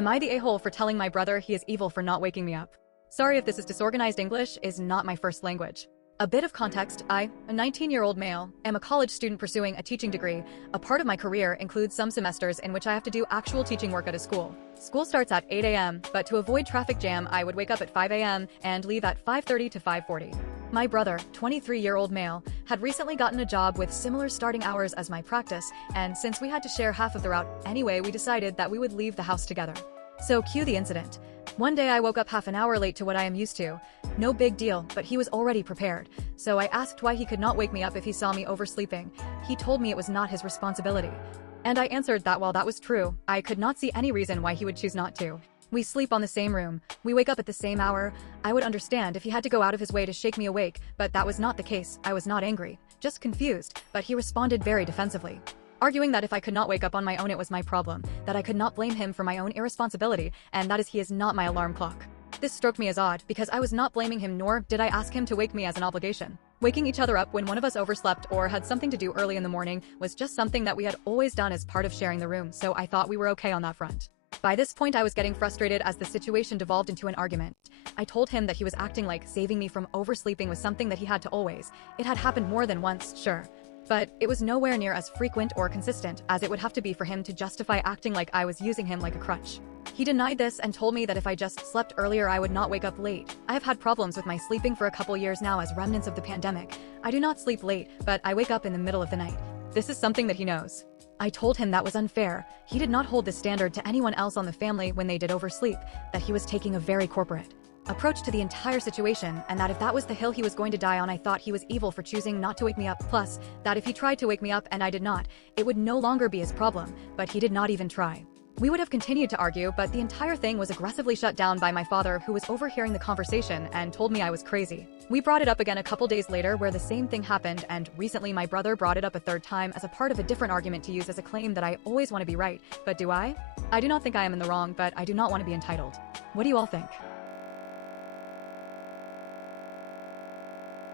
Am I the a-hole for telling my brother he is evil for not waking me up? Sorry if this is disorganized. English is not my first language. A bit of context, I, a 19-year-old male, am a college student pursuing a teaching degree. A part of my career includes some semesters in which I have to do actual teaching work at a school. School starts at 8 a.m., but to avoid traffic jam, I would wake up at 5 a.m. and leave at 5:30 to 5:40. My brother, 23-year-old male, had recently gotten a job with similar starting hours as my practice, and since we had to share half of the route anyway, we decided that we would leave the house together. So cue the incident. One day I woke up half an hour late to what I am used to. No big deal, but he was already prepared. So I asked why he could not wake me up if he saw me oversleeping. He told me it was not his responsibility. And I answered that while that was true, I could not see any reason why he would choose not to. We sleep on the same room. We wake up at the same hour. I would understand if he had to go out of his way to shake me awake, but that was not the case. I was not angry, just confused, but he responded very defensively, arguing that if I could not wake up on my own it was my problem, that I could not blame him for my own irresponsibility, and that is he is not my alarm clock. This struck me as odd, because I was not blaming him nor did I ask him to wake me as an obligation. Waking each other up when one of us overslept or had something to do early in the morning was just something that we had always done as part of sharing the room, so I thought we were okay on that front. By this point I was getting frustrated as the situation devolved into an argument. I told him that he was acting like saving me from oversleeping was something that he had to always. It had happened more than once, sure, but it was nowhere near as frequent or consistent as it would have to be for him to justify acting like I was using him like a crutch. He denied this and told me that if I just slept earlier I would not wake up late. I have had problems with my sleeping for a couple years now as remnants of the pandemic. I do not sleep late, but I wake up in the middle of the night. This is something that he knows. I told him that was unfair. He did not hold this standard to anyone else on the family when they did oversleep, that he was taking a very corporate approach to the entire situation, and that if that was the hill he was going to die on, I thought he was evil for choosing not to wake me up, plus, that if he tried to wake me up and I did not, it would no longer be his problem, but he did not even try. We would have continued to argue, but the entire thing was aggressively shut down by my father, who was overhearing the conversation and told me I was crazy. We brought it up again a couple days later where the same thing happened, and recently my brother brought it up a third time as a part of a different argument to use as a claim that I always want to be right. But do I? I do not think I am in the wrong, but I do not want to be entitled. What do you all think?